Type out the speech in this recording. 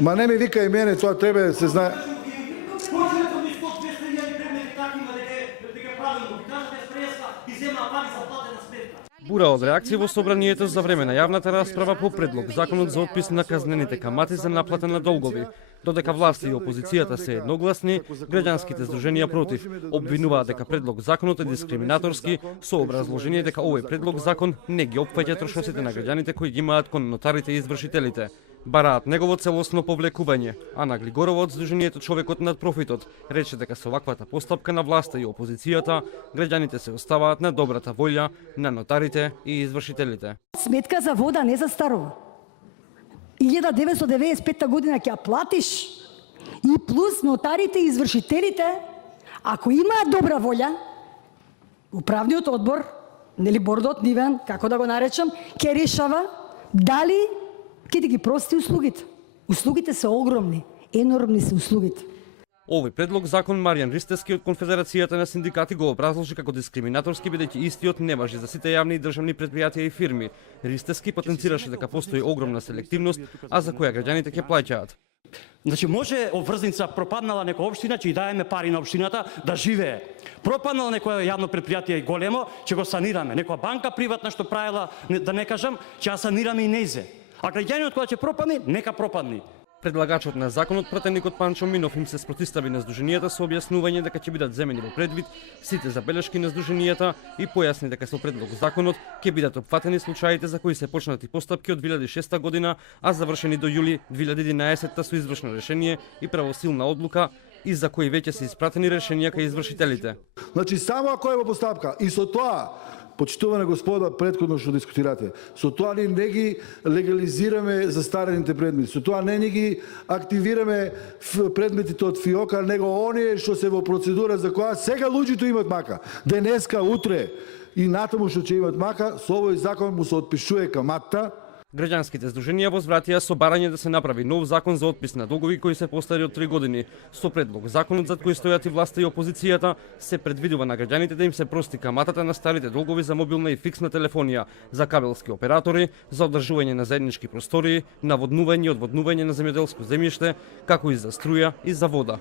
Ма не ми вика и мене, тоа тебе се знае. Бура од реакција во собранието за време на јавната расправа по предлог законот за отпис на казнените камати за наплата на долгови. Додека власти и опозицијата се едногласни, граѓанските здруженија против обвинуваат дека предлог законот е дискриминаторски со образложение дека овој предлог закон не ги опфаќа трошоците на граѓаните кои ги имаат кон нотарите и извршителите. Бараат негово целосно повлекување. Ана Глигорова од Сдруженијето Човекот над профитот рече дека со ваквата постапка на власта и опозицијата, граѓаните се оставаат на добрата волја на нотарите и извршителите. Сметка за вода не застарува. 1995 година ќе ја платиш и плюс нотарите и извршителите, ако имаат добра волја, управниот одбор, нели бордот нивен, како да го наречам, ќе решава дали ќе да ги прости услугите. Услугите се огромни, енормни се услугите. Овој предлог закон Маријан Ристевски од Конфедерацијата на синдикати го образложи како дискриминаторски бидејќи истиот не важи за сите јавни и државни предпријатија и фирми. Ристевски потенцираше дека постои огромна селективност, а за која граѓаните ќе плаќаат. Значи може обврзница пропаднала некоја општина, ќе даеме пари на општината да живее. Пропаднало некоја јавно предпријатие големо, ќе го санираме. Некоја банка приватна што правила, да не кажам, ќе ја санираме и нејзе. А граѓанинот кога ќе пропадне, нека пропадне. Предлагачот на законот, пратеникот Панчо Минов, им се спротистави на здруженијата со објаснување дека ќе бидат земени во предвид сите забелешки на здруженијата и појасни дека со предлог законот ќе бидат опфатени случаите за кои се почнати постапки од 2006 година, а завршени до јули 2011 со извршно решение и правосилна одлука и за кои веќе се испратени решенија кај извршителите. Значи само ако е во постапка и со тоа, почитувана господа, претходно што дискутирате, со тоа не ги легализираме застарените предмети, со тоа не ги активираме предметите од ФИОКа, него оние што се во процедура за која сега луѓето имат мака. Денеска, утре и натаму што ќе имат мака, со овој закон му се отпишува камата. Граѓанските здруженија возвратија со барање да се направи нов закон за отпис на долгови кои се постари од 3 години. Со предлог законот за кој стојат и власта и опозицијата се предвидува на граѓаните да им се прости каматата на старите долгови за мобилна и фиксна телефонија, за кабелски оператори, за одржување на заеднички простории, наводнување и одводнување на земјоделско земјиште, како и за струја и за вода.